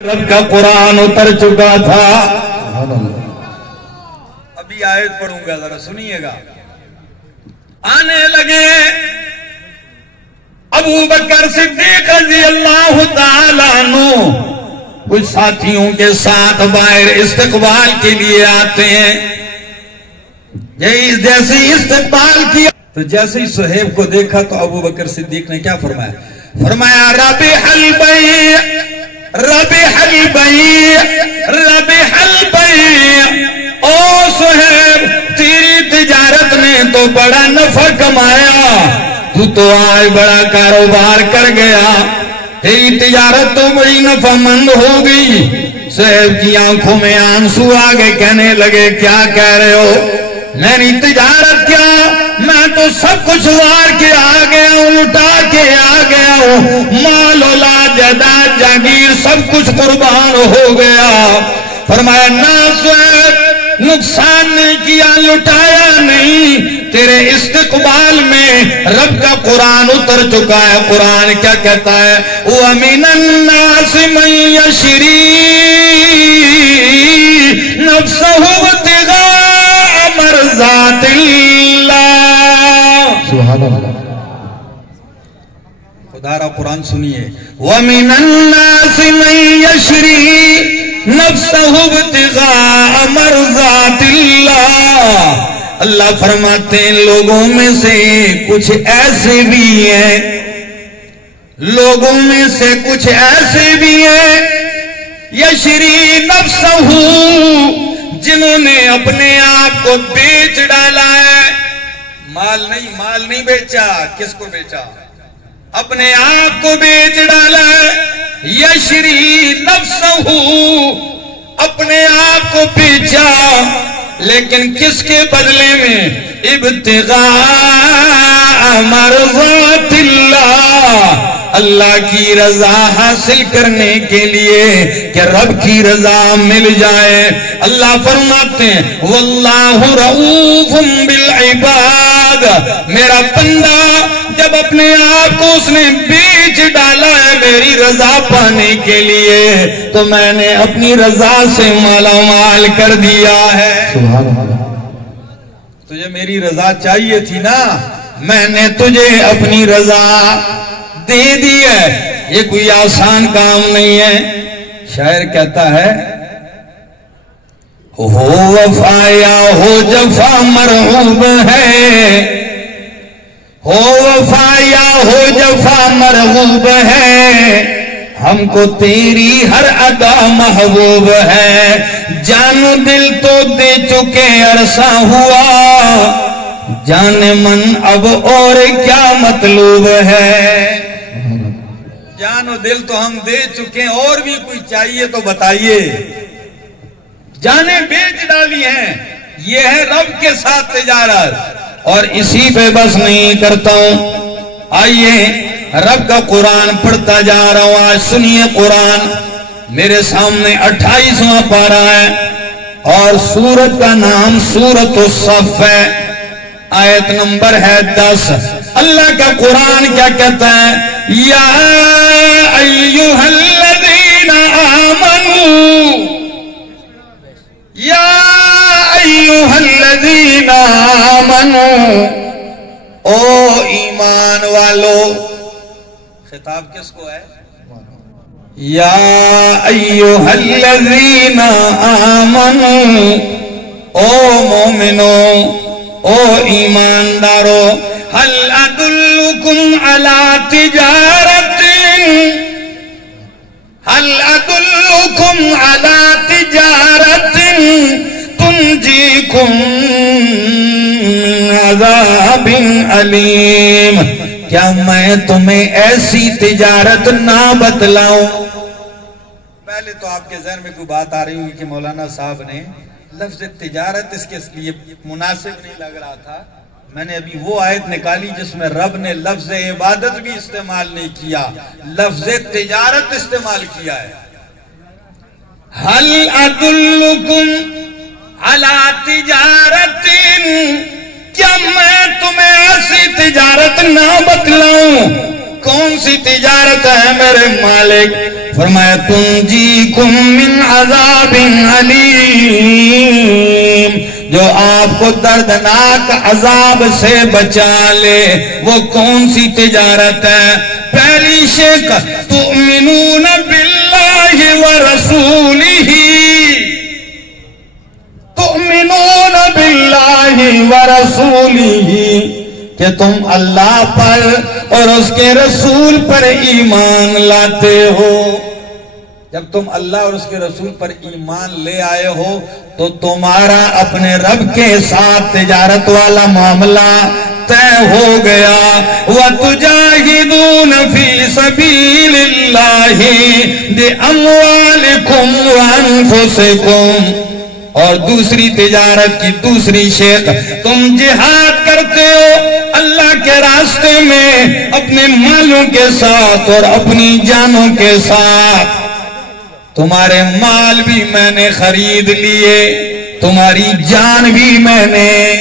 رب کا قرآن اتر چکا تھا. ابھی آیت پڑھوں گا ذرا سنیے گا. آنے لگے ابو بکر صدیق رضی اللہ تعالیٰ عنہ کچھ ساتھیوں کے ساتھ باہر استقبال کے لیے آتے ہیں. یہی جیسے استقبال کیا تو جیسے ہی صہیب کو دیکھا تو ابو بکر صدیق نے کیا فرمایا؟ فرمایا ربح البیع ربح البیع ربح البیع. او صہیب تیری تجارت نے تو بڑا نفع کمایا، تو آج بڑا کاروبار کر گیا، تیری تجارت تو بڑی نفع مند ہو گئی. صہیب کی آنکھوں میں آنسو آ گئے، کہنے لگے کیا کہہ رہے ہو؟ میری تجارت کیا، میں تو سب کچھ وار کے آ گیا ہوں، لٹا کے آ گیا ہوں، مال اولاد جائیداد جاگیر سب کچھ قربان ہو گیا. فرمایا نہ صہیب، نقصان نہیں کیا، لٹایا نہیں. تیرے استقبال میں رب کا قرآن اتر چکا ہے. قرآن کیا کہتا ہے؟ وَمِنَ النَّاسِ مَن يَشْرِي نَفْسَهُ ابْتِغَاءَ مَرْضَاتِ اللَّهِ. سبحان اللہ. خدا را قرآن سنیے. وَمِنَ النَّاسِ مَن يَشْرِي نَفْسَهُ ابْتِغَاءَ مَرْضَاتِ اللَّهِ. اللہ فرماتے ہیں لوگوں میں سے کچھ ایسے بھی ہیں، لوگوں میں سے کچھ ایسے بھی ہیں یشری نفسہ، جنہوں نے اپنے آپ کو بیچ ڈالا ہے. مال نہیں بیچا. کس کو بیچا؟ اپنے آپ کو بیچ ڈالا ہے. یشری نفسہ، اپنے آپ کو بیچا، لیکن کس کے بدلے میں؟ ابتغاء مرضات اللہ، اللہ کی رضا حاصل کرنے کے لیے کہ رب کی رضا مل جائے. اللہ فرماتے ہیں واللہ رؤوف بالعباد. میرا بندہ جب اپنے آپ کو اس نے بیچ ڈالا ہے میری رضا پانے کے لیے تو میں نے اپنی رضا سے مالا مال کر دیا ہے. سبحان اللہ. تجھے میری رضا چاہیے تھی نا، میں نے تجھے اپنی رضا دے دی ہے. یہ کوئی آسان کام نہیں ہے. شاعر کہتا ہے ہو وفا یا ہو جفا مرغوب ہے، ہو وفا یا ہو جفا مرغوب ہے، ہم کو تیری ہر ادا محبوب ہے. جان و دل تو دے چکے عرصہ ہوا، جان من اب اور کیا مطلوب ہے. جان و دل تو ہم دے چکے ہیں، اور بھی کوئی چاہیے تو بتائیے. جانیں بیچ ڈالی ہیں. یہ ہے رب کے ساتھ تجارت. اور اسی پہ بس نہیں کرتا ہوں، آئیے رب کا قرآن پڑھتا جا رہا ہوں. آج سنیے قرآن میرے سامنے 28واں پارہ ہے اور سورت کا نام سورت الصف ہے، آیت نمبر ہے 10. اللہ کا قرآن کیا کہتا ہے؟ یا ایہا الذین آمنوا، یا ایہا الذین آمنوا، او ایمان والو. خطاب کس کو ہے؟ یا ایہا الذین آمنوا، او مومنو، او ایماندارو. هل ادلکم علی تجارت، هل ادلکم علی تجارت تنجیکم من عذاب علیم. کیا میں تمہیں ایسی تجارت نہ بتلاؤں؟ پہلے تو آپ کے ذہن میں کوئی بات آ رہی ہوئی کہ مولانا صاحب نے لفظ تجارت اس کے لیے مناسب نہیں لگ رہا تھا. میں نے ابھی وہ آیت نکالی جس میں رب نے لفظ عبادت بھی استعمال نہیں کیا، لفظ تجارت استعمال کیا ہے. هل ادلکم علی تجارت، کیا میں تمہیں ایسی تجارت نہ بتلاؤں؟ کون سی تجارت ہے میرے مالک؟ فرمایا تنجیکم من عذاب علیم، جو آپ کو دردناک عذاب سے بچا لے۔ وہ کون سی تجارت ہے؟ پہلی شک تؤمنون باللہ ورسولہ، تؤمنون باللہ ورسولہ، کہ تم اللہ پر اور اس کے رسول پر ایمان لاتے ہو۔ جب تم اللہ اور اس کے رسول پر ایمان لے آئے ہو تو تمہارا اپنے رب کے ساتھ تجارت والا معاملہ طے ہو گیا۔ وَتُجَاهِدُونَ فِي سَبِيلِ اللَّهِ بِأَمْوَالِكُمْ وَأَنفُسِكُمْ۔ اور دوسری تجارت کی دوسری شیخ، تم جہاد کرتے ہو اللہ کے راستے میں اپنے مالوں کے ساتھ اور اپنی جانوں کے ساتھ۔ تمہارے مال بھی میں نے خرید لیے، تمہاری جان بھی میں نے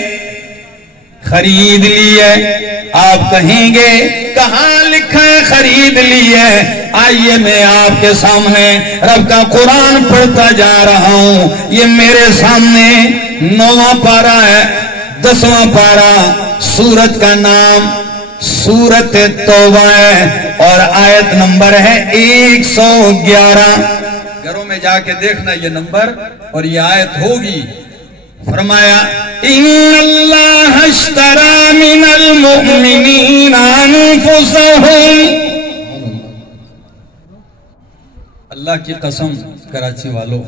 خرید لی ہے۔ آپ کہیں گے کہاں لکھا ہے خرید لی ہے؟ آئیے میں آپ کے سامنے رب کا قرآن پڑھتا جا رہا ہوں۔ یہ میرے سامنے 9واں پارہ ہے، 10واں پارہ، سورت کا نام سورت توبہ ہے اور آیت نمبر ہے 111۔ گھروں میں جا کے دیکھنا یہ نمبر اور یہ آیت ہوگی۔ فرمایا ان اللہ اشترى من المؤمنین انفسهم، اللہ کی قسم کراچی والوں،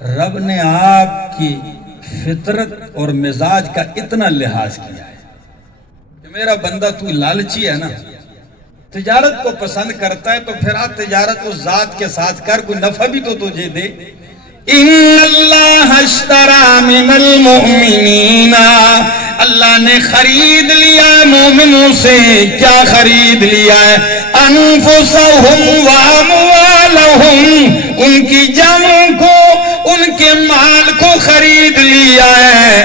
رب نے آپ کی فطرت اور مزاج کا اتنا لحاظ کیا ہے کہ میرا بندہ تو لالچی ہے نا، تجارت کو پسند کرتا ہے تو پھر آپ تجارت اس ذات کے ساتھ کر، کوئی نفع بھی تو تجھے دے۔ ان اللہ اشترى من المؤمنین، اللہ نے خرید لیا مومنوں سے۔ کیا خرید لیا ہے؟ انفسهم واموالهم، ان کی جانوں کو، ان کے مال کو خرید لیا ہے۔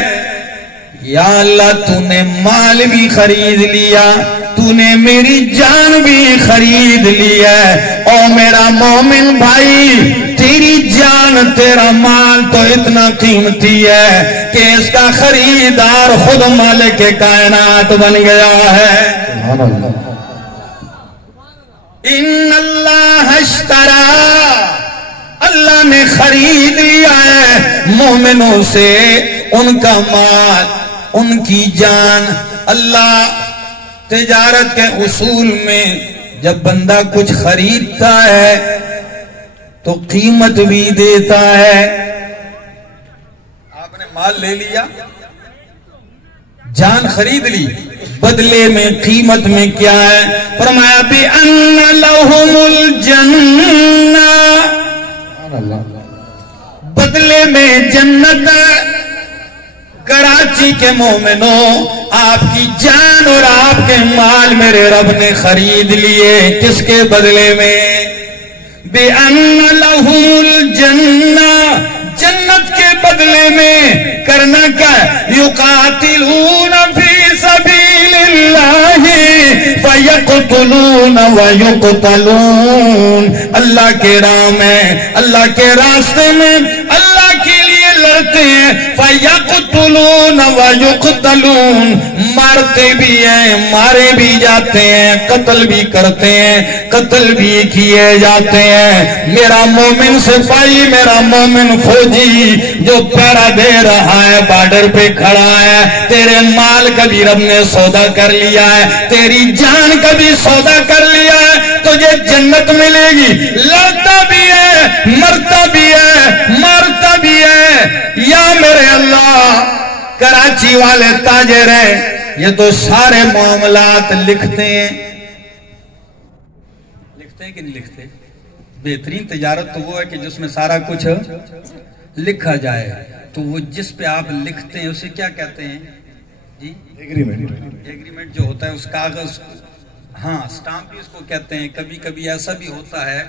یا اللہ تو نے مال بھی خرید لیا، تو نے میری جان بھی خرید لیا ہے۔ او میرا مومن بھائی، تیری جان تیرا مال تو اتنا قیمتی ہے کہ اس کا خریدار خود مالک کائنات بن گیا ہے۔ ان اللہ اشترى، اللہ نے خرید لیا ہے مومنوں سے ان کا مال، ان کی جان۔ اللہ تجارت کے اصول میں جب بندہ کچھ خریدتا ہے تو قیمت بھی دیتا ہے۔ آپ نے مال لے لیا، جان خرید لی، بدلے میں قیمت میں کیا ہے؟ فرمایا بِأَنَّ لَهُمُ الْجَنَّةَ، بدلے میں جنت ہے۔ کراچی کے مومنوں، آپ کی جان اور آپ کے مال میرے رب نے خرید لیے، کس کے بدلے میں؟ بِأَنَّ لَهُمُ الْجَنَّةَ، جنت کے بدلے میں کرنا کیا؟ يُقَاتِلُونَ فِي سَبِيلِ اللَّهِ فَيَقْتُلُونَ وَيُقْتَلُونَ، اللہ کے راہ میں، اللہ کے راستے میں اللہ کے لیے لڑتے ہیں۔ فَيَقْتُلُونَ وَيُقْتَلُونَ، مارتے بھی ہیں، مارے بھی جاتے ہیں، قتل بھی کرتے ہیں، قتل بھی کیے جاتے ہیں۔ میرا مومن سپاہی، میرا مومن فوجی جو پہرا دے رہا ہے، بارڈر پہ کھڑا ہے، تیرے مال کا بھی رب نے سودا کر لیا ہے، تیری جان کا بھی سودا کر لیا ہے، تجھے جنت ملے گی۔ لڑتا بھی ہے، مرتا بھی ہے، مارتا بھی ہے۔ یا میرے اللہ، کراچی والے تاجر ہیں، یہ تو سارے معاملات لکھتے ہیں کہ نہیں لکھتے؟ بہترین تجارت تو وہ ہے کہ جس میں سارا کچھ لکھا جائے۔ تو وہ جس پہ آپ لکھتے ہیں اسے کیا کہتے ہیں جی؟ ایگریمنٹ جو ہوتا ہے اس کاغذ، ہاں سٹامپ بھی اس کو کہتے ہیں۔ کبھی کبھی ایسا بھی ہوتا ہے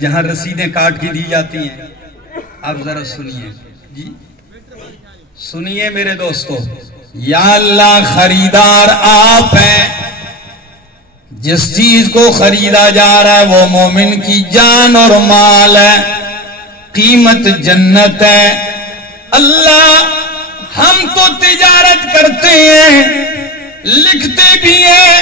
جہاں رسیدیں کاٹ کے دی جاتی ہیں۔ آپ ذرا سنیے جی، سنیے میرے دوستو، یا اللہ خریدار آپ ہیں، جس چیز کو خریدا جا رہا ہے وہ مومن کی جان اور مال ہے، قیمت جنت ہے۔ اللہ ہم تو تجارت کرتے ہیں، لکھتے بھی ہیں،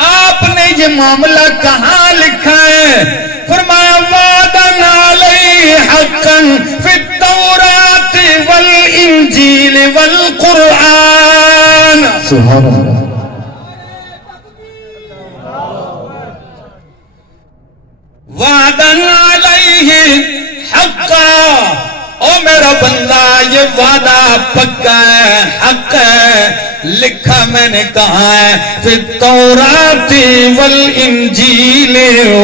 آپ نے یہ معاملہ کہاں لکھا ہے؟ فرمایا وعدن علیہ حقا فی التوراۃ والانجیل والقرآن۔ سبحان اللہ۔ وعدن علیہ حقا، او میرا بندہ یہ وعدہ پکا ہے، حق ہے، لکھا میں نے کہا ہے فی التوراۃ والانجیل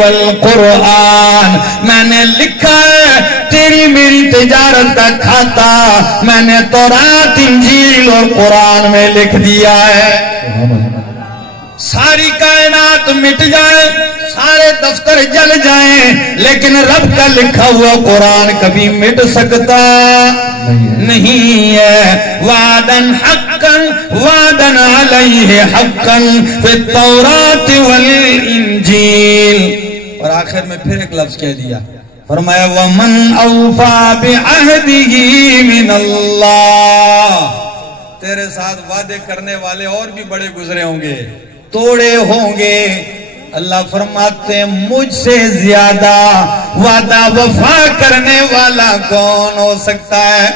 والقرآن، میں نے لکھا ہے تیری میری تجارت کا کھاتا میں نے تورات انجیل اور قرآن میں لکھ دیا ہے۔ ساری کائنات مٹ جائے، سارے دفتر جل جائیں، لیکن رب کا لکھا ہوا قرآن کبھی مٹ سکتا نہیں ہے۔ وعدن حقا وعدن علیہ حقا فی التوراۃ والانجیل، اور آخر میں پھر ایک لفظ کہہ دیا، فرمایا ومن اوفا بعہدہ من اللہ، تیرے ساتھ وعدے کرنے والے اور بھی بڑے گزرے ہوں گے، توڑے ہوں گے، اللہ فرماتے ہیں مجھ سے زیادہ وعدہ وفا کرنے والا کون ہو سکتا ہے؟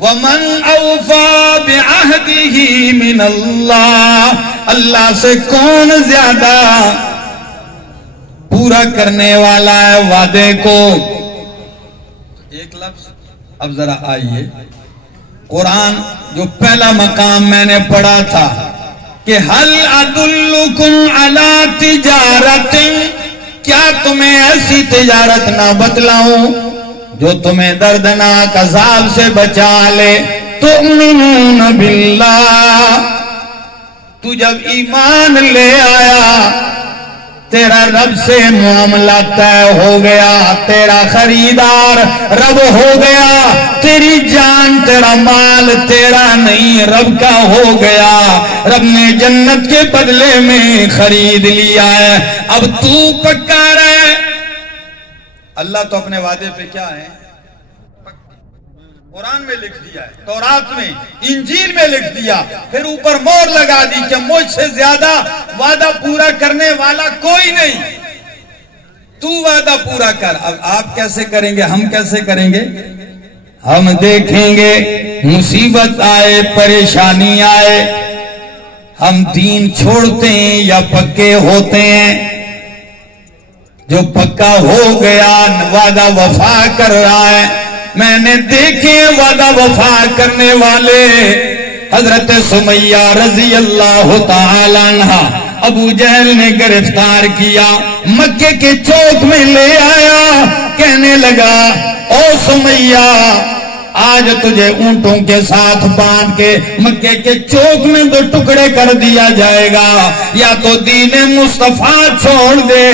وَمَنْ أَوْفَى بِعَهْدِهِ مِنَ اللَّهِ، اللہ سے کون زیادہ پورا کرنے والا ہے وعدے کو؟ ایک لفظ اب ذرا آئیے، قرآن جو پہلا مقام میں نے پڑھا تھا کہ حل ادلکم علی تجارت، کیا تمہیں ایسی تجارت نہ بتلاؤں جو تمہیں دردناک عذاب سے بچا لے؟ تؤمنون باللہ، تو جب ایمان لے آیا تیرا رب سے معاملہ طے ہو گیا، تیرا خریدار رب ہو گیا، تیری جان تیرا مال تیرا نہیں رب کا ہو گیا، رب نے جنت کے بدلے میں خرید لیا ہے، اب تو پکا رہے۔ اللہ تو اپنے وعدے پہ کیا ہے؟ قرآن میں لکھ دیا ہے، تورات میں، انجیل میں لکھ دیا، پھر اوپر مور لگا دی کہ مجھ سے زیادہ وعدہ پورا کرنے والا کوئی نہیں، تو وعدہ پورا کر۔ اب آپ کیسے کریں گے، ہم کیسے کریں گے؟ ہم دیکھیں گے مصیبت آئے، پریشانی آئے، ہم دین چھوڑتے ہیں یا پکے ہوتے ہیں؟ جو پکا ہو گیا وعدہ وفا کر رہا ہے۔ میں نے دیکھے وعدہ وفا کرنے والے، حضرت سمیہ رضی اللہ تعالیٰ عنہ ابو جہل نے گرفتار کیا، مکے کے چوک میں لے آیا، کہنے لگا او سمیہ آج تجھے اونٹوں کے ساتھ باندھ کے مکے کے چوک میں دو ٹکڑے کر دیا جائے گا، یا تو دین مصطفیٰ چھوڑ دے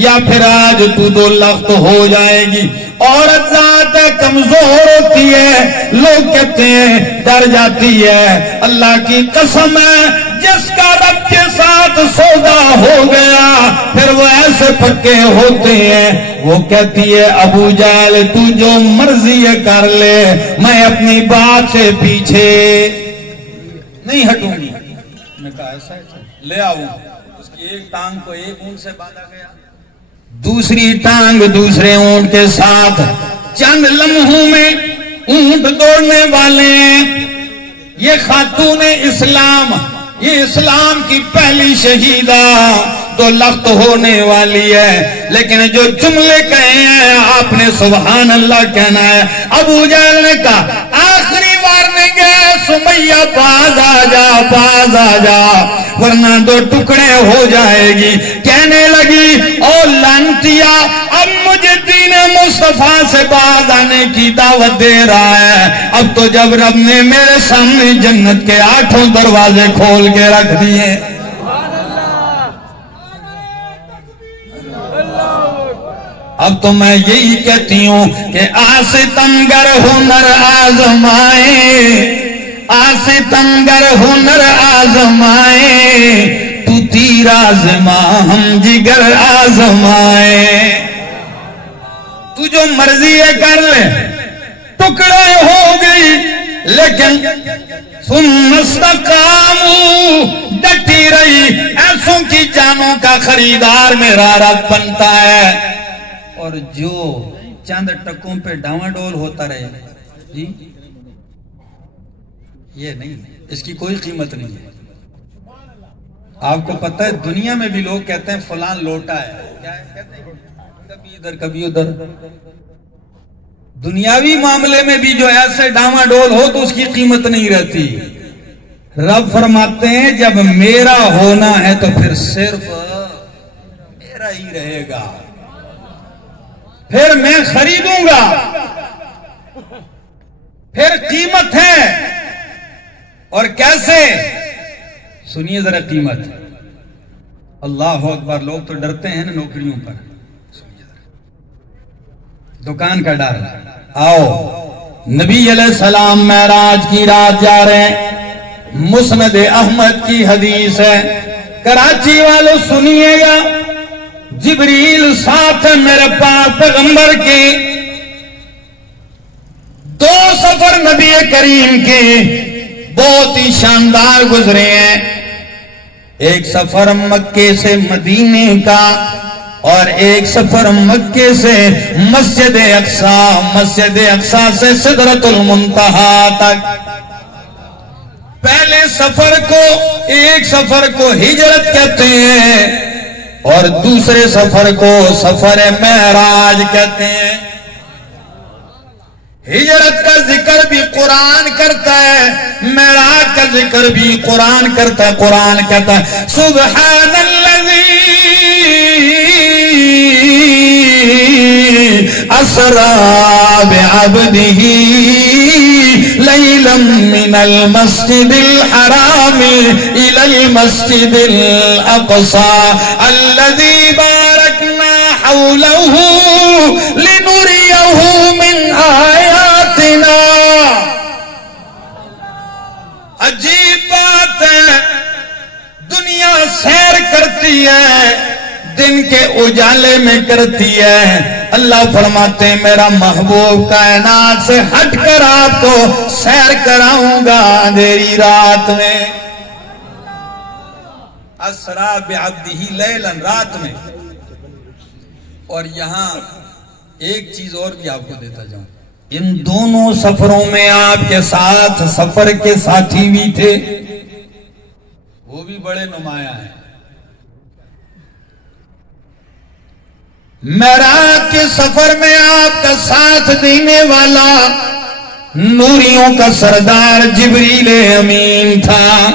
یا پھر آج تو دو لخت ہو جائے گی۔ عورت ذات کمزور ہوتی ہے، لوگ کہتے ہیں ڈر جاتی ہے، اللہ کی قسم ہے جس کا رب کے ساتھ سودا ہو گیا پھر وہ ایسے پکے ہوتے ہیں، وہ کہتی ہے ابو جہل تو جو مرضی کر لے، میں اپنی بات سے پیچھے نہیں ہٹوں گی۔ میں کہا ایسا لے آؤں، اس کی ایک ٹانگ کو ایک اونٹ سے باندھا گیا، دوسری ٹانگ دوسرے اونٹ کے ساتھ، چند لمحوں میں اونٹ دوڑنے والے ہیں۔ یہ خاتون اسلام، یہ اسلام کی پہلی شہیدہ، دو لخت ہونے والی ہے، لیکن جو جملے کہے ہیں آپ نے سبحان اللہ کہنا ہے۔ ابو جہل نے کہا آخری وارننگ ہے سمیہ، باز آ جا، باز آ جا ورنہ دو ٹکڑے ہو جائے گی۔ کہنے لگی او لعنتیا، اب مجھے دین مصطفیٰ سے باز آنے کی دعوت دے رہا ہے، اب تو جب رب نے میرے سامنے جنت کے 8 دروازے کھول کے رکھ دیے، اب تو میں یہی کہتی ہوں کہ آستمگر ہنر آزمائے، آستمگر ہنر آزمائے، تو تیر آزما ہم جگر آزمائے، تو جو مرضی ہے کر لے، ٹکڑے ہو گئی لیکن ثم استقاموا ڈٹی رہی، ایسوں کی جانوں کا خریدار میرا رب بنتا ہے۔ اور جو چند ٹکوں پہ ڈاواں ڈول ہوتا رہے جی یہ نہیں، اس کی کوئی قیمت نہیں ہے۔ آپ کو پتہ ہے دنیا میں بھی لوگ کہتے ہیں فلان لوٹا ہے، کیا کہتے ہیں؟ کبھی ادھر کبھی ادھر۔ دنیاوی معاملے میں بھی جو ایسے ڈاواں ڈول ہو تو اس کی قیمت نہیں رہتی۔ رب فرماتے ہیں جب میرا ہونا ہے تو پھر صرف میرا ہی رہے گا، پھر میں خریدوں گا، پھر قیمت ہے۔ اور کیسے؟ سنیے ذرا قیمت۔ اللہ اکبر، لوگ تو ڈرتے ہیں نا نوکریوں پر، دکان کا ڈر۔ آؤ نبی علیہ السلام معراج کی رات جا رہے ہیں، مسند احمد کی حدیث ہے، کراچی والوں سنیے گا، جبریل ساتھ ہے میرے پاک پیغمبر کے، دو سفر نبی کریم کے بہت ہی شاندار گزرے ہیں۔ ایک سفر مکے سے مدینے کا اور ایک سفر مکے سے مسجد اقصی، مسجد اقصی سے سدرۃ المنتہا تک۔ پہلے سفر کو، ایک سفر کو ہجرت کہتے ہیں اور دوسرے سفر کو سفر معراج کہتے ہیں۔ ہجرت کا ذکر بھی قرآن کرتا ہے، معراج کا ذکر بھی قرآن کرتا ہے۔ قرآن کہتا ہے سبحان الذی اسری بعبدہ لیلا من المسجد الحرام الى المسجد الاقصى الذی بارکنا حولہ لنریہ من آیاتنا۔ عجیب بات ہے، دنیا سیر کرتی ہے، دن کے اجالے میں کرتی ہے۔ اللہ فرماتے ہیں میرا محبوب کائنات سے ہٹ کر آپ کو سیر کراؤں گا اندھیری رات میں۔ اسرا بعبدہ لیلا، رات میں۔ اور یہاں ایک چیز اور بھی آپ کو دیتا جاؤں، ان دونوں سفروں میں آپ کے ساتھ سفر کے ساتھی بھی تھے، وہ بھی بڑے نمایاں ہیں۔ معراج کے سفر میں آپ کا ساتھ دینے والا نوریوں کا سردار جبریل امین تھا۔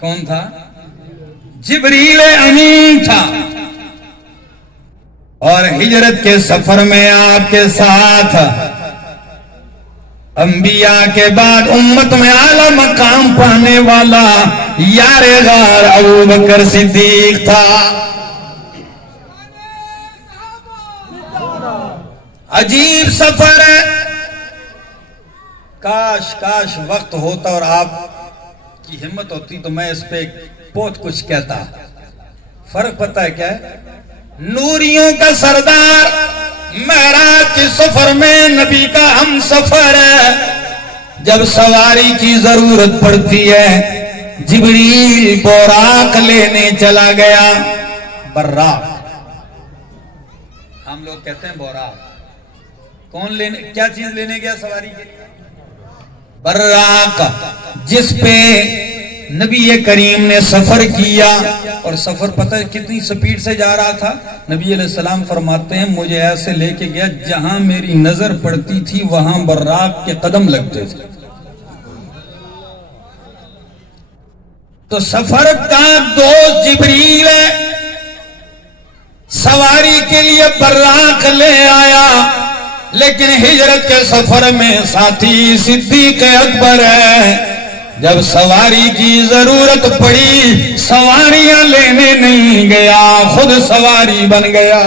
کون تھا؟ جبریل امین تھا۔ اور ہجرت کے سفر میں آپ کے ساتھ انبیاء کے بعد امت میں اعلیٰ مقام پانے والا یار غار ابو بکر صدیق تھا۔ عجیب سفر ہے، کاش وقت ہوتا اور آپ کی ہمت ہوتی تو میں اس پہ بہت کچھ کہتا۔ فرق پتہ ہے کیا ہے؟ نوریوں کا سردار معراج کے سفر میں نبی کا ہم سفر ہے، جب سواری کی ضرورت پڑتی ہے جبریل براق لینے چلا گیا۔ براق، ہم لوگ کہتے ہیں براق، کون لینے، کیا چیز لینے گیا سواری کے لیے؟ براق، جس پہ نبی کریم نے سفر کیا۔ اور سفر پتہ ہے کتنی سپیڈ سے جا رہا تھا؟ نبی علیہ السلام فرماتے ہیں مجھے ایسے لے کے گیا جہاں میری نظر پڑتی تھی وہاں براق کے قدم لگتے تھے۔ تو سفر کا دوست جبریل ہے، سواری کے لیے براق لے آیا، لیکن ہجرت کے سفر میں ساتھی صدیق اکبر ہے۔ جب سواری کی ضرورت پڑی سواریاں لینے نہیں گیا، خود سواری بن گیا۔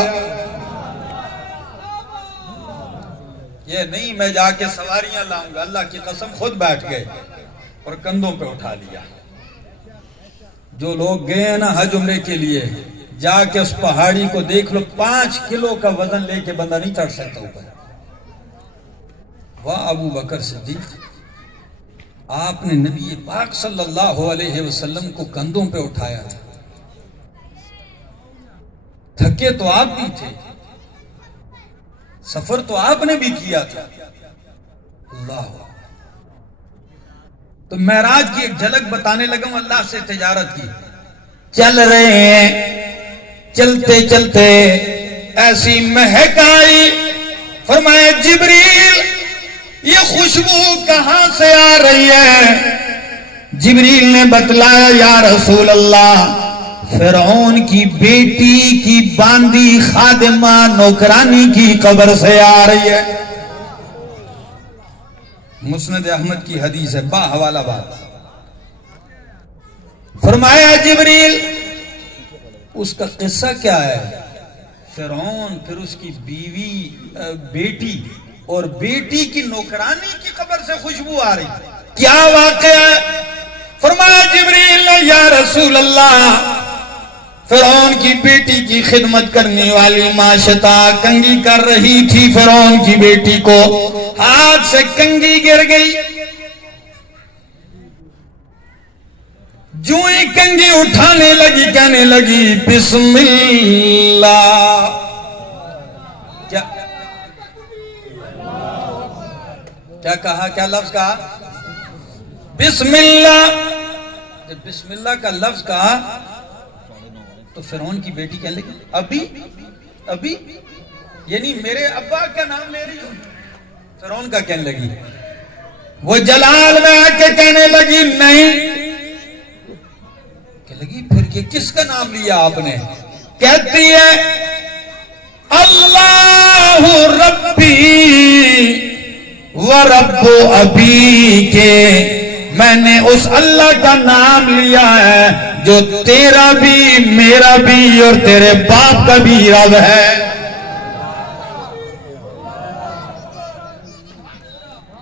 یہ نہیں میں جا کے سواریاں لاؤں گا، اللہ کی قسم خود بیٹھ گئے اور کندھوں پہ اٹھا لیا۔ جو لوگ گئے ہیں نا حج عمرے کے لیے، جا کے اس پہاڑی کو دیکھ لو، 5 کلو کا وزن لے کے بندہ نہیں چڑھ سکتا اوپر۔ واہ ابو بکر صدیق، آپ نے نبی پاک صلی اللہ علیہ وسلم کو کندھوں پہ اٹھایا تھا، تھکے تو آپ بھی تھے، سفر تو آپ نے بھی کیا تھا۔ اللہ، تو معراج کی ایک جھلک بتانے لگا ہوں اللہ سے تجارت کی۔ چل رہے ہیں، چلتے چلتے ایسی مہک آئی، فرمایا جبریل یہ خوشبو کہاں سے آ رہی ہے؟ جبریل نے بتلایا یا رسول اللہ فرعون کی بیٹی کی باندی خادمہ نوکرانی کی قبر سے آ رہی ہے۔ مسند احمد کی حدیث ہے، با حوالہ بات۔ فرمایا جبریل اس کا قصہ کیا ہے؟ فرعون پھر اس کی بیوی بیٹی اور بیٹی کی نوکرانی کی قبر سے خوشبو آ رہی، کیا واقعہ ہے؟ فرمایا جبریل نے یا رسول اللہ فرعون کی بیٹی کی خدمت کرنے والی معاشطہ کنگھی کر رہی تھی، فرعون کی بیٹی کو ہاتھ سے کنگھی گر گئی، جو ہی کنگھی اٹھانے لگی کہنے لگی بسم اللہ۔ کیا کہا؟ کیا لفظ کہا؟ بسم اللہ۔ جب بسم اللہ کا لفظ کہا تو فرعون کی بیٹی کہنے لگی ابھی یعنی میرے ابا کا نام لے رہی ہوں؟ فرعون کا کہنے لگی، وہ جلال میں آ کے کہنے لگی نہیں، کہنے لگی پھر یہ کس کا نام لیا آپ نے؟ کہتی ہے اللہ ربی ورب ابی کے، میں نے اس اللہ کا نام لیا ہے جو تیرا بھی میرا بھی اور تیرے باپ کا بھی رب ہے۔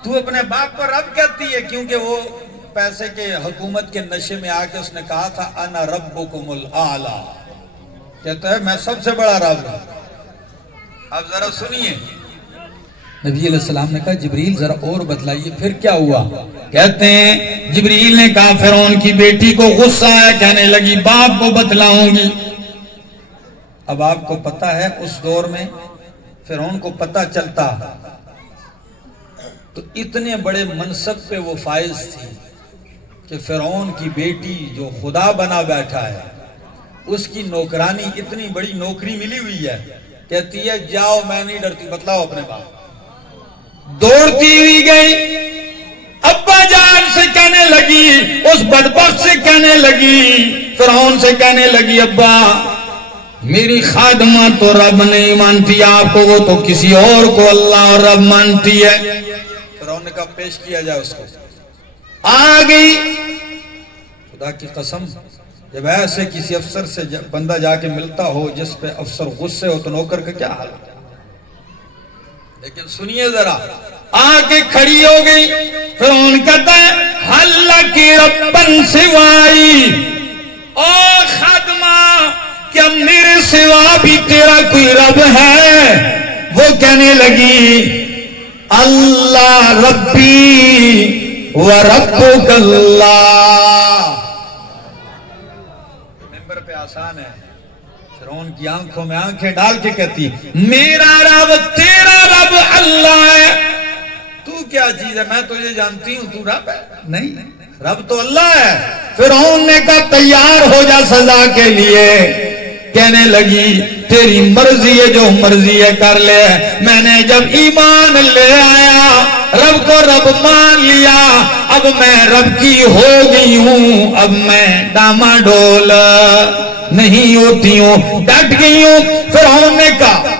تو اپنے باپ کو رب کہتی ہے کیونکہ وہ پیسے کے حکومت کے نشے میں آ کے اس نے کہا تھا انا ربکم الاعلی، کہتا ہے میں سب سے بڑا رب ہوں۔ اب ذرا سنیے، نبی علیہ السلام نے کہا جبریل ذرا اور بتلائیے پھر کیا ہوا؟ کہتے ہیں جبریل نے کہا فرعون کی بیٹی کو غصہ آیا، کہنے لگی باپ کو بتلاؤں گی۔ اب آپ کو پتا ہے اس دور میں فرعون کو پتا چلتا تو اتنے بڑے منصب پہ وہ فائز تھی کہ فرعون کی بیٹی جو خدا بنا بیٹھا ہے اس کی نوکرانی اتنی بڑی نوکری ملی ہوئی ہے، کہتی ہے جاؤ میں نہیں ڈرتی، بتلاؤ اپنے باپ۔ دوڑتی ہوئی گئی، ابا جان سے کہنے لگی، اس بدبخت سے کہنے لگی، فرعون سے کہنے لگی ابا میری خادمہ تو رب نہیں مانتی آپ کو، وہ تو کسی اور کو اللہ اور رب مانتی ہے۔ فرعون نے کہا پیش کیا جائے اس کو۔ آ گئی، خدا کی قسم جب ایسے کسی افسر سے بندہ جا کے ملتا ہو جس پہ افسر غصے ہو تو نوکر کا کیا حال ہے؟ لیکن سنیے ذرا، آ کے کھڑی ہو گئی، فرعون کہتا ہے حل کی ربن سوائی، او خادمہ کیا میرے سوا بھی تیرا کوئی رب ہے؟ وہ کہنے لگی اللہ ربی وربک اللہ۔ ممبر پہ آسان ہے، فرعون کی آنکھوں میں آنکھیں ڈال کے کہتی میرا رب تیرا رب اللہ ہے۔ تو کیا چیز ہے؟ میں تجھے جانتی ہوں، تو رب ہے؟ نہیں، رب تو اللہ ہے۔ فرعون نے کہا تیار ہو جا سزا کے لیے، کہنے لگی تیری مرضی ہے جو مرضی ہے کر لے، میں نے جب ایمان لے آیا رب کو رب مان لیا، اب میں رب کی ہو گئی ہوں، اب میں ڈاما ڈول نہیں ہوتی ہوں، ڈٹ گئی ہوں۔ فرعون نے کہا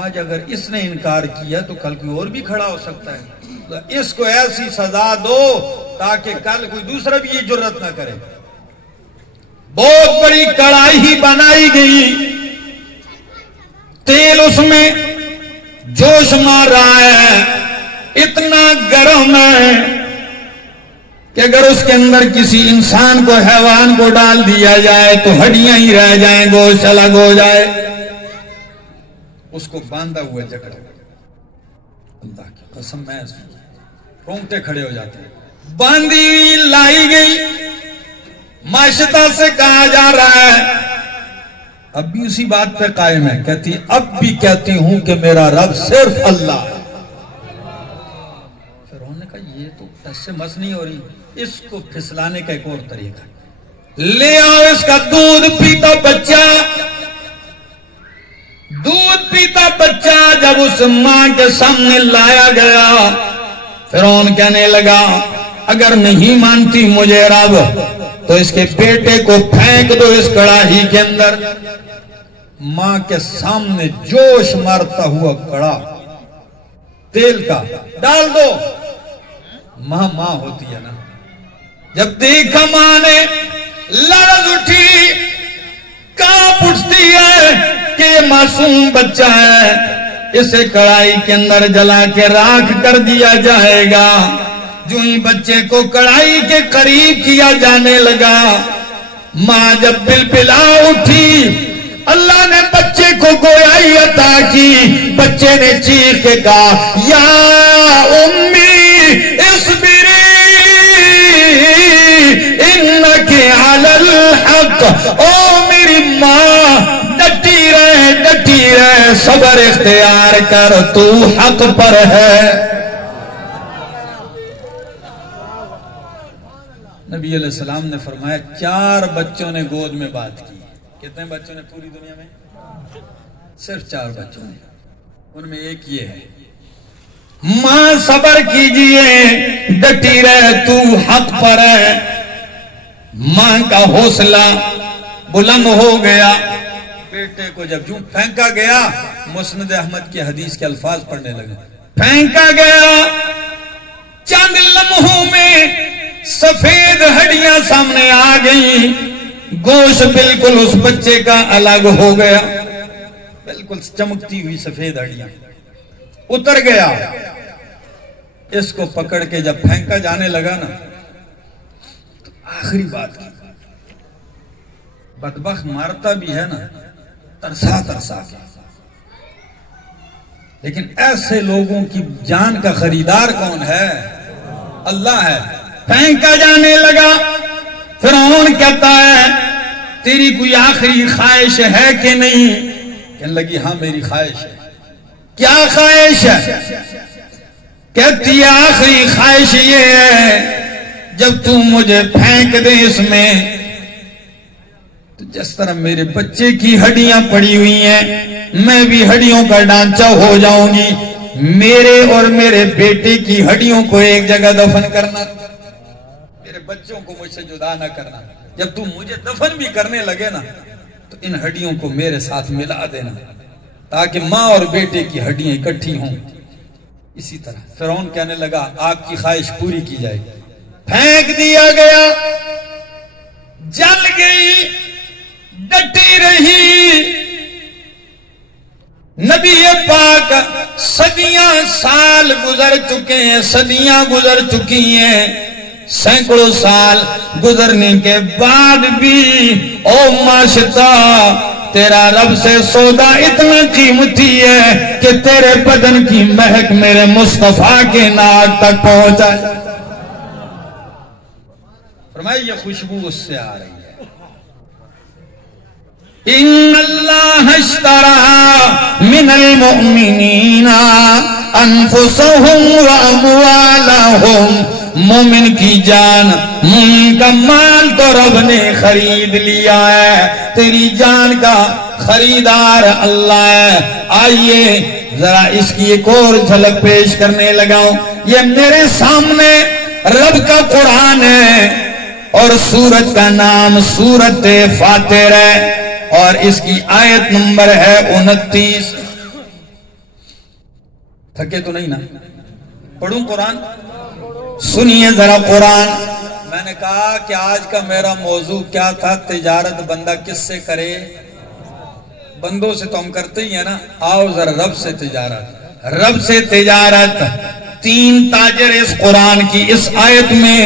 آج اگر اس نے انکار کیا تو کل کوئی اور بھی کھڑا ہو سکتا ہے، اس کو ایسی سزا دو تاکہ کل کوئی دوسرا بھی یہ جرت نہ کرے۔ بہت بڑی کڑاہی بنائی گئی، تیل اس میں جوش مار رہا ہے، اتنا گرم ہے کہ اگر اس کے اندر کسی انسان کو حیوان کو ڈال دیا جائے تو ہڈیاں ہی رہ جائیں، گوشت الگ ہو جائے. اس کو باندھا ہوا جکڑ، اللہ کی قسم میں رونگٹے کھڑے ہو جاتے ہیں. باندھی ہوئی لائی گئی، معاشرہ سے کہا جا رہا ہے، اب بھی اسی بات پہ قائم ہے. کہتی اب بھی کہتی ہوں کہ میرا رب صرف اللہ ہے. پھر انہوں نے کہا یہ تو ایسے مس نہیں ہو رہی، اس کو پھسلانے کا ایک اور طریقہ ہے. لے آؤ اس کا دودھ پیتا بچہ. دودھ پیتا بچہ جب اس ماں کے سامنے لایا گیا، فرعون کہنے لگا اگر نہیں مانتی مجھے رب تو اس کے بیٹے کو پھینک دو اس کڑاہی کے اندر. ماں کے سامنے جوش مارتا ہوا کڑا تیل کا ڈال دو. ماں ماں ہوتی ہے نا. جب دیکھا ماں نے لرز اٹھی، کانپ اٹھتی ہے کہ یہ معصوم بچہ ہے، اسے کڑائی کے اندر جلا کے راکھ کر دیا جائے گا. جو ہی بچے کو کڑائی کے قریب کیا جانے لگا، ماں جب بلبلا اٹھی، اللہ نے بچے کو گویائی عطا کی. بچے نے چیخ کے کہا یا امی اصبری انکی علی الحق. او میری ماں ڈٹی رہے صبر اختیار کر، تو حق پر ہے. نبی علیہ السلام نے فرمایا 4 بچوں نے گود میں بات کی. کتنے بچوں نے پوری دنیا میں؟ صرف 4 بچوں نے. ان میں ایک یہ ہے، ماں صبر کیجئے، ڈٹی رہے، تو حق پر ہے. ماں کا حوصلہ بلند ہو گیا. بیٹے کو جب یوں پھینکا گیا، مسند احمد کی حدیث کے الفاظ پڑھنے لگے. پھینکا گیا، چند لمحوں میں سفید ہڈیاں سامنے آ گئی. گوشت بالکل اس بچے کا الگ ہو گیا، بالکل چمکتی ہوئی سفید ہڈیاں. اتر گیا. اس کو پکڑ کے جب پھینکا جانے لگا نا، تو آخری بات کی. بدبخت مارتا بھی ہے نا ترسا کے، لیکن ایسے لوگوں کی جان کا خریدار کون ہے؟ اللہ ہے. پھینکا جانے لگا. فرعون کہتا ہے تیری کوئی آخری خواہش ہے کہ نہیں؟ کہنے لگی ہاں میری خواہش ہے. کیا خواہش ہے؟ کہتی ہے آخری خواہش یہ ہے جب تو مجھے پھینک دے اس میں، تو جس طرح میرے بچے کی ہڈیاں پڑی ہوئی ہیں میں بھی ہڈیوں کا ڈھانچہ ہو جاؤں گی. میرے اور میرے بیٹے کی ہڈیوں کو ایک جگہ دفن کرنا، میرے بچوں کو مجھ سے جدا نہ کرنا. جب تم مجھے دفن بھی کرنے لگے نا تو ان ہڈیوں کو میرے ساتھ ملا دینا، تاکہ ماں اور بیٹے کی ہڈیاں اکٹھی ہوں. اسی طرح فرعون کہنے لگا آپ کی خواہش پوری کی جائے گی. پھینک دیا گیا، جل گئی، ڈٹی رہی. نبی پاک صدیاں سال گزر چکے ہیں، صدیاں گزر چکی ہیں، سینکڑوں سال گزرنے کے بعد بھی او ماشتا تیرا رب سے سودا اتنا قیمتی ہے کہ تیرے بدن کی مہک میرے مصطفیٰ کے ناک تک پہنچا. فرمایا یہ خوشبو اس سے آ رہی ہے. ان اللہ اشترى من المؤمنین انفسهم واموالهم. مومن کی جان، مومن کا مال تو رب نے خرید لیا ہے، تیری جان کا خریدار اللہ ہے. آئیے ذرا اس کی ایک اور جھلک پیش کرنے لگاؤں. یہ میرے سامنے رب کا قرآن ہے اور سورت کا نام سورت فاتر ہے اور اس کی آیت نمبر ہے 29. تھکے تو نہیں نا؟ پڑھوں قرآن؟ سنیے ذرا قرآن. میں نے کہا کہ آج کا میرا موضوع کیا تھا؟ تجارت بندہ کس سے کرے؟ بندوں سے تو ہم کرتے ہی ہیں نا. آؤ ذرا رب سے تجارت. رب سے تجارت. تین تاجر اس قرآن کی اس آیت میں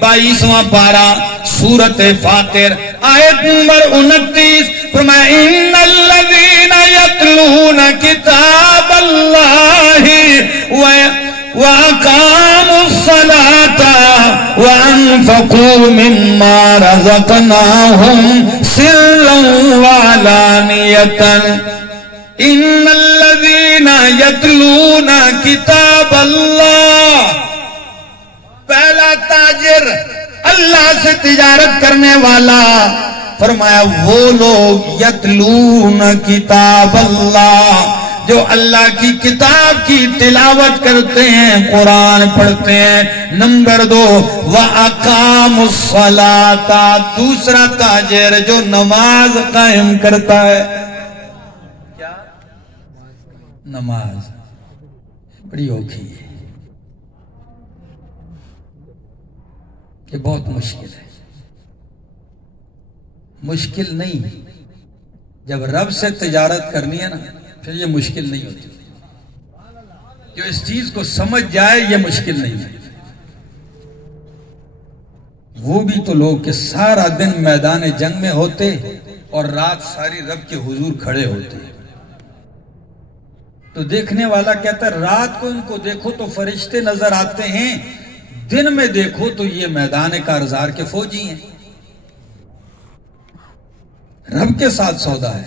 22واں پارہ سورت فاطر آیت نمبر 29 فرمایا ان الذین یتلون کتاب اللہ وَأَقَامُوا الصَّلَاةَ وَأَنفَقُوا مِمَّا رَزَقْنَاهُمْ سِرًّا وَعَلَانِيَةً إِنَّ الَّذِينَ يَتْلُونَ كِتَابَ اللَّهِ پہلا تاجر اللہ سے تجارت کرنے والا فرمایا وہ لوگ یتلون کتاب اللہ جو اللہ کی کتاب کی تلاوت کرتے ہیں قرآن پڑھتے ہیں. نمبر 2 وَأَقَامُوا الصَّلَاةَ دوسرا تاجر جو نماز قائم کرتا ہے. کیا نماز بڑی اوکھی ہے کہ بہت مشکل ہے. مشکل نہیں، جب رب سے تجارت کرنی ہے نا پھر یہ مشکل نہیں ہوتی. جو اس چیز کو سمجھ جائے یہ مشکل نہیں ہے. وہ بھی تو لوگ کہ سارا دن میدان جنگ میں ہوتے اور رات ساری رب کے حضور کھڑے ہوتے. تو دیکھنے والا کہتا ہے رات کو ان کو دیکھو تو فرشتے نظر آتے ہیں، دن میں دیکھو تو یہ میدان کارزار کے فوجی ہیں. رب کے ساتھ سودا ہے.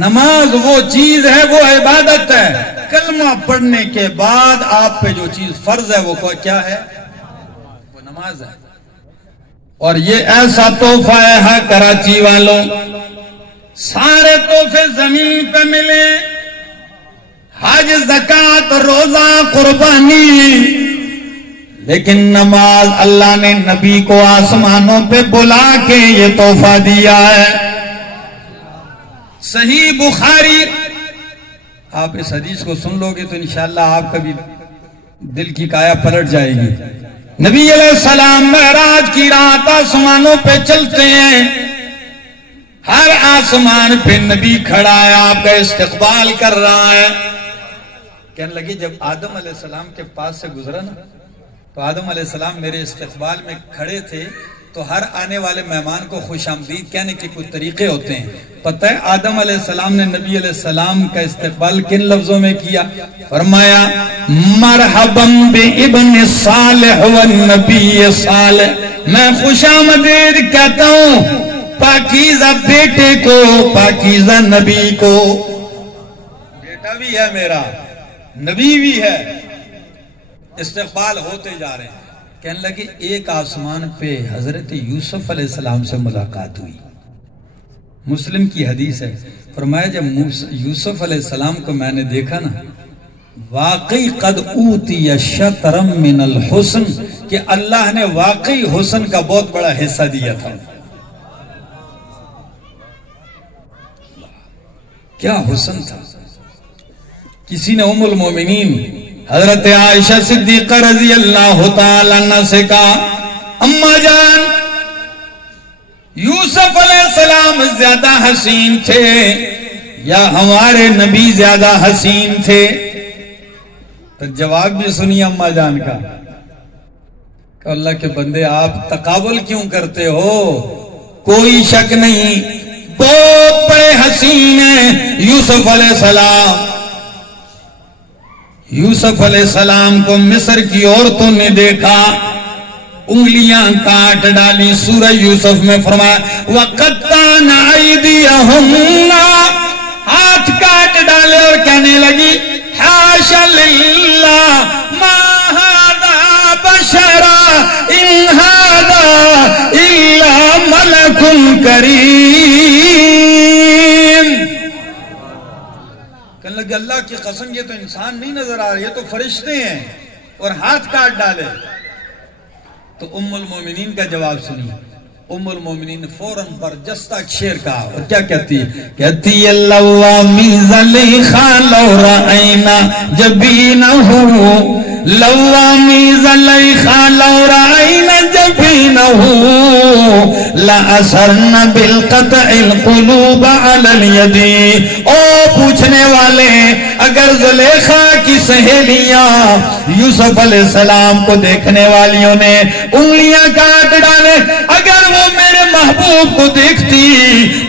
نماز وہ چیز ہے، وہ عبادت ہے. کلمہ پڑھنے کے بعد آپ پہ جو چیز فرض ہے وہ کیا ہے؟ وہ نماز ہے. اور یہ ایسا تحفہ ہے کراچی والوں، سارے تحفے زمین پہ ملے، حج زکات روزہ قربانی، لیکن نماز اللہ نے نبی کو آسمانوں پہ بلا کے یہ تحفہ دیا ہے. صحیح بخاری، آپ اس حدیث کو سن لو گے تو انشاءاللہ آپ کا بھی دل کی کایا پلٹ جائے گی. نبی علیہ السلام معراج کی رات آسمانوں پہ چلتے ہیں، ہر آسمان پہ نبی کھڑا ہے، آپ کا استقبال کر رہا ہے. کہنے لگے جب آدم علیہ السلام کے پاس سے گزرا نا تو آدم علیہ السلام میرے استقبال میں کھڑے تھے، تو ہر آنے والے مہمان کو خوش آمدید کہنے کے کچھ طریقے ہوتے ہیں. پتہ ہے آدم علیہ السلام نے نبی علیہ السلام کا استقبال کن لفظوں میں کیا؟ فرمایا مرحباً بابن صالح والنبی صالح، میں خوش آمدید کہتا ہوں پاکیزہ بیٹے کو، پاکیزہ نبی کو. بیٹا بھی ہے میرا، نبی بھی ہے. استقبال ہوتے جا رہے ہیں. کہنے لگے ایک آسمان پہ حضرت یوسف علیہ السلام سے ملاقات ہوئی. مسلم کی حدیث ہے، فرمایا جب یوسف علیہ السلام کو میں نے دیکھا نا واقعی قد اوتی شطرم من الحسن، کہ اللہ نے واقعی حسن کا بہت بڑا حصہ دیا تھا. کیا حسن تھا. کسی نے ام المومنین حضرت عائشہ صدیقہ رضی اللہ تعالیٰ عنہ سے کہا اماں جان یوسف علیہ السلام زیادہ حسین تھے یا ہمارے نبی زیادہ حسین تھے؟ تو جواب بھی سنیے اماں جان کا کہ اللہ کے بندے آپ تقابل کیوں کرتے ہو؟ کوئی شک نہیں بہت بڑے حسین ہیں یوسف علیہ السلام. یوسف علیہ السلام کو مصر کی عورتوں نے دیکھا، انگلیاں کاٹ ڈالی. سورہ یوسف میں فرمایا وَقَطَّعْنَ أَيْدِيَهُنَّ، ہاتھ کاٹ ڈالے اور کہنے لگی حاشا للہ ما هذا بشرا ان هذا الا ملک کریم. کہنے لگے اللہ کی قسم یہ تو انسان نہیں نظر آ رہا، یہ تو فرشتے ہیں، اور ہاتھ کاٹ ڈالے. تو ام المومنین کا جواب سنیے. ام المومنین فوراً برجستہ شعر کہا، اور کیا کہتی ہے؟ کہتی ہے لوامی زلیخا لو رأینا جبینہو، لوامی زلیخا لو رأینا جبینہو جبينه لأثرن بالقطع القلوب على اليد. او پوچھنے والے، اگر زلیخا کی سہیلیاں یوسف علیہ السلام کو دیکھنے والیوں نے انگلیاں کاٹ ڈالے، اگر وہ میرے محبوب کو دیکھتی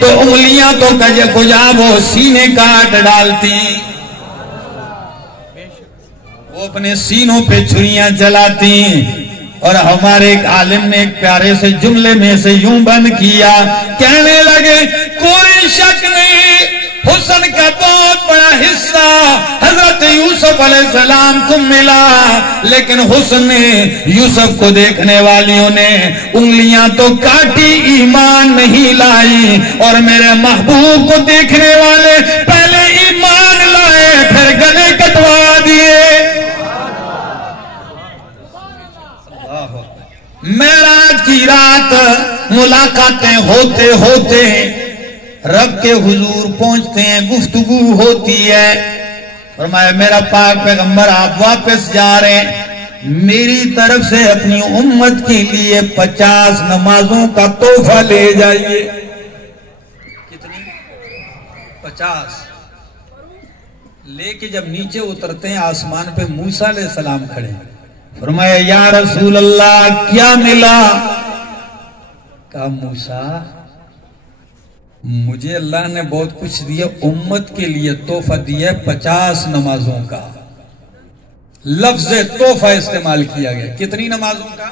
تو انگلیاں تو کجا وہ سینے کاٹ ڈالتی. وہ اپنے سینوں پہ چھریاں چلاتی. اور ہمارے ایک عالم نے ایک پیارے سے جملے میں سے یوں بند کیا، کہنے لگے کوئی شک نہیں حسن کا بہت بڑا حصہ حضرت یوسف علیہ السلام کو ملا، لیکن حسن نے یوسف کو دیکھنے والیوں نے انگلیاں تو کاٹی، ایمان نہیں لائی. اور میرے محبوب کو دیکھنے والے پہلے ایمان لائے پھر گلے کٹوا دیے. معراج کی رات ملاقاتیں ہوتے ہوتے رب کے حضور پہنچتے ہیں، گفتگو ہوتی ہے. فرمایا میرا پاک پیغمبر آپ واپس جا رہے ہیں، میری طرف سے اپنی امت کے لیے 50 نمازوں کا تحفہ لے جائیے. کتنی؟ 50. لے کے جب نیچے اترتے ہیں آسمان پہ موسیٰ علیہ السلام کھڑے ہیں. فرمایا یا رسول اللہ کیا ملا؟ کہا موسیٰ مجھے اللہ نے بہت کچھ دیا، امت کے لیے تحفہ دیا 50 نمازوں کا. لفظ تحفہ استعمال کیا گیا. کتنی نمازوں کا؟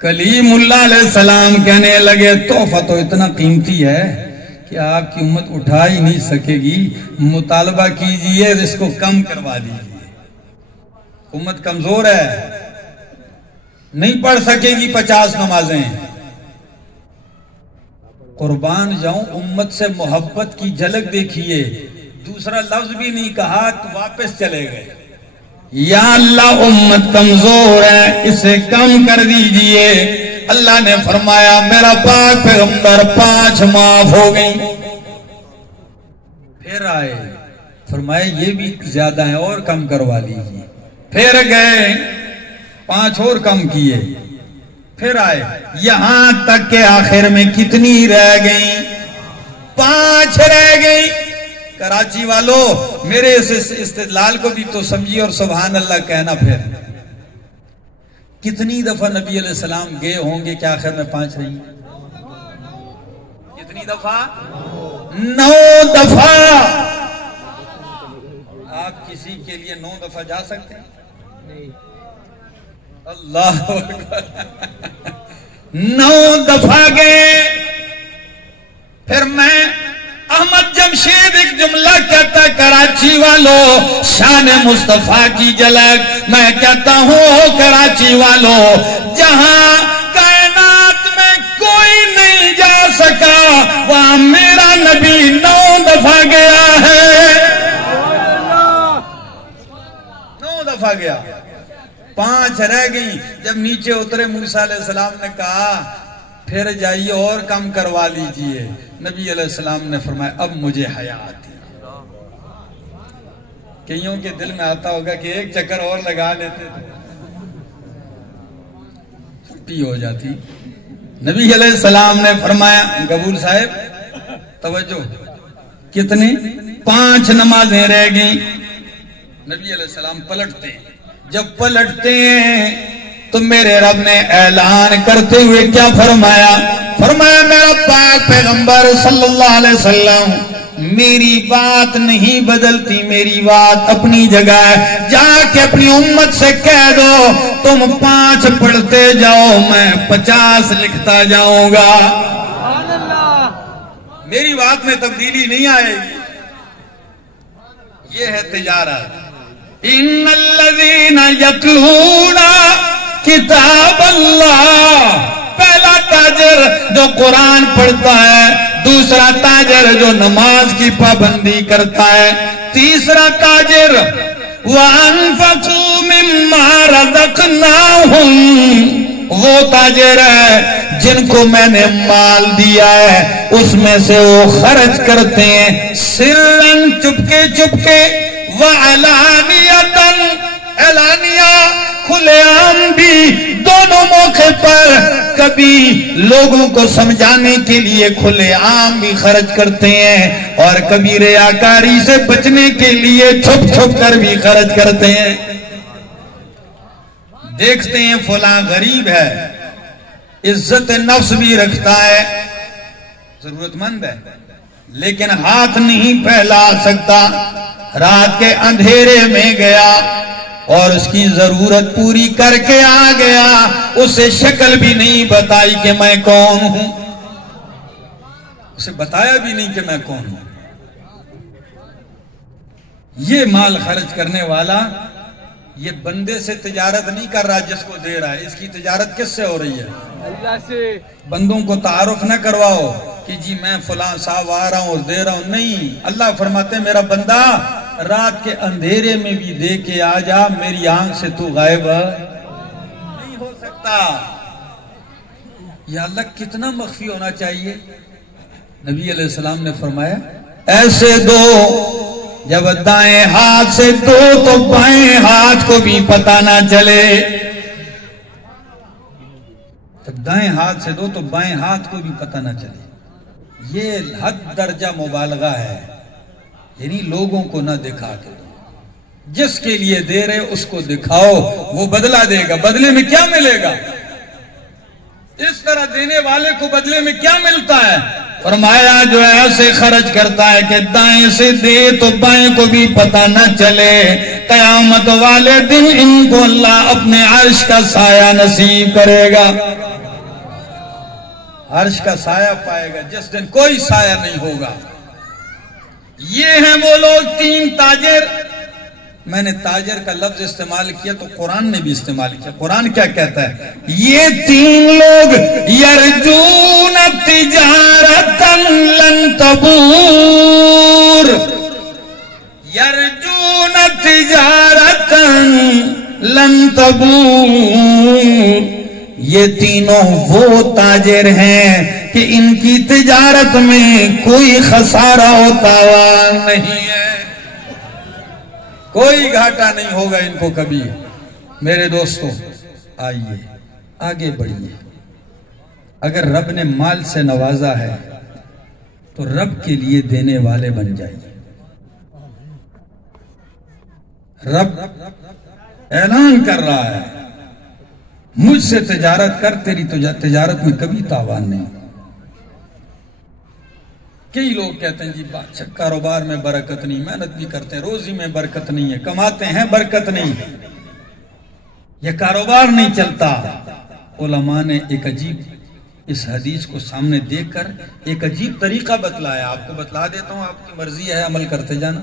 کلیم اللہ علیہ السلام کہنے لگے تحفہ تو اتنا قیمتی ہے کہ آپ کی امت اٹھا ہی نہیں سکے گی، مطالبہ کیجئے اس کو کم کروا دیجئے. امت کمزور ہے، نہیں پڑھ سکے گی 50 نمازیں. قربان جاؤں امت سے محبت کی جھلک دیکھیے، دوسرا لفظ بھی نہیں کہا تو واپس چلے گئے. یا اللہ امت کمزور ہے، اسے کم کر دیجئے. اللہ نے فرمایا میرا پاک پیغمبر 5 معاف ہو گئی. پھر آئے فرمایا یہ بھی زیادہ ہیں اور کم کروا لیجئے. پھر گئے 5 اور کم کیے. پھر آئے یہاں تک کہ آخر میں کتنی رہ گئی؟ 5 رہ گئی. کراچی والو میرے اس استدلال کو بھی تو سمجھیے اور سبحان اللہ کہنا. پھر کتنی دفعہ نبی علیہ السلام گئے ہوں گے کہ آخر میں 5 رہی؟ کتنی دفعہ؟ 9 دفعہ. آپ کسی کے لیے 9 دفعہ جا سکتے ہیں؟ اللہ اکبر. 9 دفعہ گئے. پھر میں احمد جمشید ایک جملہ کہتا کراچی والو شان مصطفیٰ کی جھلک. میں کہتا ہوں کراچی والو جہاں کائنات میں کوئی نہیں جا سکا وہاں میرا نبی 9 دفعہ گیا ہے. 9 دفعہ گیا. 5 رہ گئی. جب نیچے اترے موسیٰ علیہ السلام نے کہا پھر جائیے اور کم کروا لیجئے. نبی علیہ السلام نے فرمایا اب مجھے حیا آتی. کئیوں کے دل میں آتا ہوگا کہ ایک چکر اور لگا لیتے چھٹی ہو جاتی. نبی علیہ السلام نے فرمایا قبول صاحب توجہ کتنی؟ 5 نمازیں رہ گئیں. نبی علیہ السلام پلٹتے ہیں. جب پلٹتے ہیں تو میرے رب نے اعلان کرتے ہوئے کیا فرمایا؟ فرمایا میرا پاک پیغمبر صلی اللہ علیہ وسلم میری بات نہیں بدلتی، میری بات اپنی جگہ ہے. جا کے اپنی امت سے کہہ دو تم 5 پڑھتے جاؤ میں 50 لکھتا جاؤں گا. میری بات میں تبدیلی نہیں آئے گی. یہ ہے تجارت. ان الذین یتلون کتاب اللہ. پہلا تاجر جو قرآن پڑھتا ہے، دوسرا تاجر جو نماز کی پابندی کرتا ہے، تیسرا تاجر وَأَنفَقُوا مِمَّا رَزَقْنَاهُمْ. وہ تاجر ہے جن کو میں نے مال دیا ہے اس میں سے وہ خرچ کرتے ہیں سرًا چپکے چپکے، وَعَلَانِيَةً اعلانیہ کھلے عام بھی. 2 موقع پر کبھی لوگوں کو سمجھانے کے لیے کھلے عام بھی خرچ کرتے ہیں اور کبھی ریاکاری سے بچنے کے لیے چھپ چھپ کر بھی خرچ کرتے ہیں. دیکھتے ہیں فلاں غریب ہے, عزت نفس بھی رکھتا ہے, ضرورت مند ہے, لیکن ہاتھ نہیں پھیلا سکتا. رات کے اندھیرے میں گیا اور اس کی ضرورت پوری کر کے آ گیا, اسے شکل بھی نہیں بتائی کہ میں کون ہوں, اسے بتایا بھی نہیں کہ میں کون ہوں. یہ مال خرچ کرنے والا یہ بندے سے تجارت نہیں کر رہا جس کو دے رہا ہے, اس کی تجارت کس سے ہو رہی ہے؟ اللہ سے. بندوں کو تعارف نہ کرواؤ کہ جی میں فلاں صاحب آ رہا ہوں اور دے رہا ہوں, نہیں. اللہ فرماتے ہیں میرا بندہ رات کے اندھیرے میں بھی دے کے آ جا, میری آنکھ سے تو غائب نہیں ہو سکتا. یا اللہ کتنا مخفی ہونا چاہیے. نبی علیہ السلام نے فرمایا ایسے دو, جب دائیں ہاتھ سے دو تو بائیں ہاتھ کو بھی پتہ نہ چلے. جب دائیں ہاتھ سے دو تو بائیں ہاتھ کو بھی پتہ نہ چلے. یہ حد درجہ مبالغہ ہے, یعنی لوگوں کو نہ دکھا کے دو. جس کے لیے دے رہے اس کو دکھاؤ, وہ بدلہ دے گا. بدلے میں کیا ملے گا؟ اس طرح دینے والے کو بدلے میں کیا ملتا ہے؟ فرمایا جو ایسے خرچ کرتا ہے کہ دائیں سے دے تو بائیں کو بھی پتہ نہ چلے, قیامت والے دن ان کو اللہ اپنے عرش کا سایہ نصیب کرے گا. عرش کا سایہ پائے گا جس دن کوئی سایہ نہیں ہوگا. یہ ہیں وہ لوگ تین تاجر. میں نے تاجر کا لفظ استعمال کیا تو قرآن نے بھی استعمال کیا. قرآن کیا کہتا ہے؟ یہ تین لوگ یرجون تجارتا لن تبور, یرجون تجارتا لن تبور. یہ تینوں وہ تاجر ہیں کہ ان کی تجارت میں کوئی خسارہ ہوتا ہوا نہیں ہے, کوئی گھاٹا نہیں ہوگا ان کو کبھی. میرے دوستو آئیے آگے بڑھیے. اگر رب نے مال سے نوازا ہے تو رب کے لیے دینے والے بن جائیے. رب اعلان کر رہا ہے مجھ سے تجارت کر, تیری تجارت میں کبھی تاوان نہیں. کئی لوگ کہتے ہیں جی بادشاہ کاروبار میں برکت نہیں, محنت بھی کرتے ہیں, روزی میں برکت نہیں ہے, کماتے ہیں برکت نہیں, یہ کاروبار نہیں چلتا. علماء نے ایک عجیب اس حدیث کو سامنے دیکھ کر ایک عجیب طریقہ بتلایا. آپ کو بتلا دیتا ہوں, آپ کی مرضی ہے عمل کرتے جانا.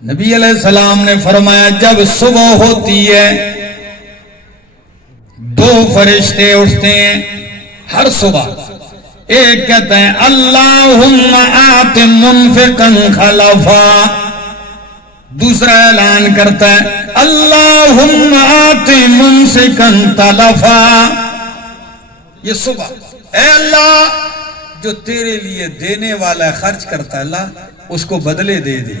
نبی علیہ السلام نے فرمایا جب صبح ہوتی ہے دو فرشتے اٹھتے ہیں ہر صبح. ایک کہتے ہیں اللہم آت منفقا خلفا, دوسرا اعلان کرتا ہے اللہم آت ممسکا تلفا. یہ صبح اے اللہ جو تیرے لیے دینے والا ہے, خرچ کرتا ہے, اللہ اس کو بدلے دے دے.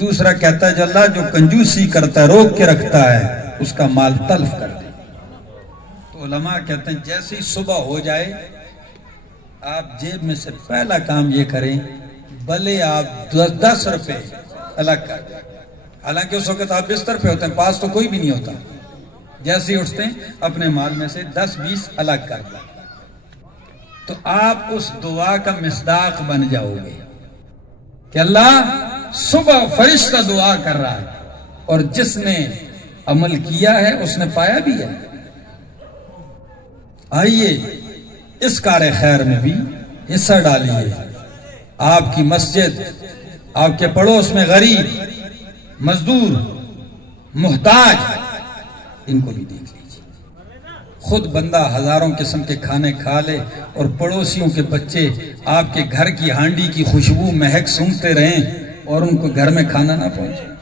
دوسرا کہتا ہے جو اللہ جو کنجوسی کرتا ہے, روک کے رکھتا ہے, اس کا مال تلف کر دے. تو علماء کہتے ہیں جیسے ہی صبح ہو جائے آپ جیب میں سے پہلا کام یہ کریں بھلے آپ 10 روپے الگ کر دیں. حالانکہ اس وقت آپ بستر پہ ہوتے ہیں, پاس تو کوئی بھی نہیں ہوتا. جیسے ہی اٹھتے ہیں اپنے مال میں سے 10-20 الگ کر دیں تو آپ اس دعا کا مصداق بن جاؤ گے کہ اللہ صبح فرشتہ دعا کر رہا ہے اور جس نے عمل کیا ہے اس نے پایا بھی ہے. آئیے اس کار خیر میں بھی حصہ ڈالیے. آپ کی مسجد, آپ کے پڑوس میں غریب, مزدور, محتاج, ان کو بھی دیکھ لیجیے. خود بندہ ہزاروں قسم کے کھانے کھا لے اور پڑوسیوں کے بچے آپ کے گھر کی ہانڈی کی خوشبو مہک سونگتے رہیں اور ان کو گھر میں کھانا نہ پہنچے.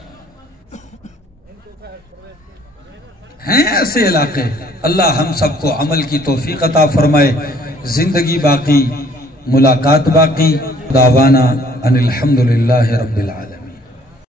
ہیں ایسے علاقے. اللہ ہم سب کو عمل کی توفیق عطا فرمائے. زندگی باقی, ملاقات باقی. دعوانا ان الحمدللہ رب العالمین.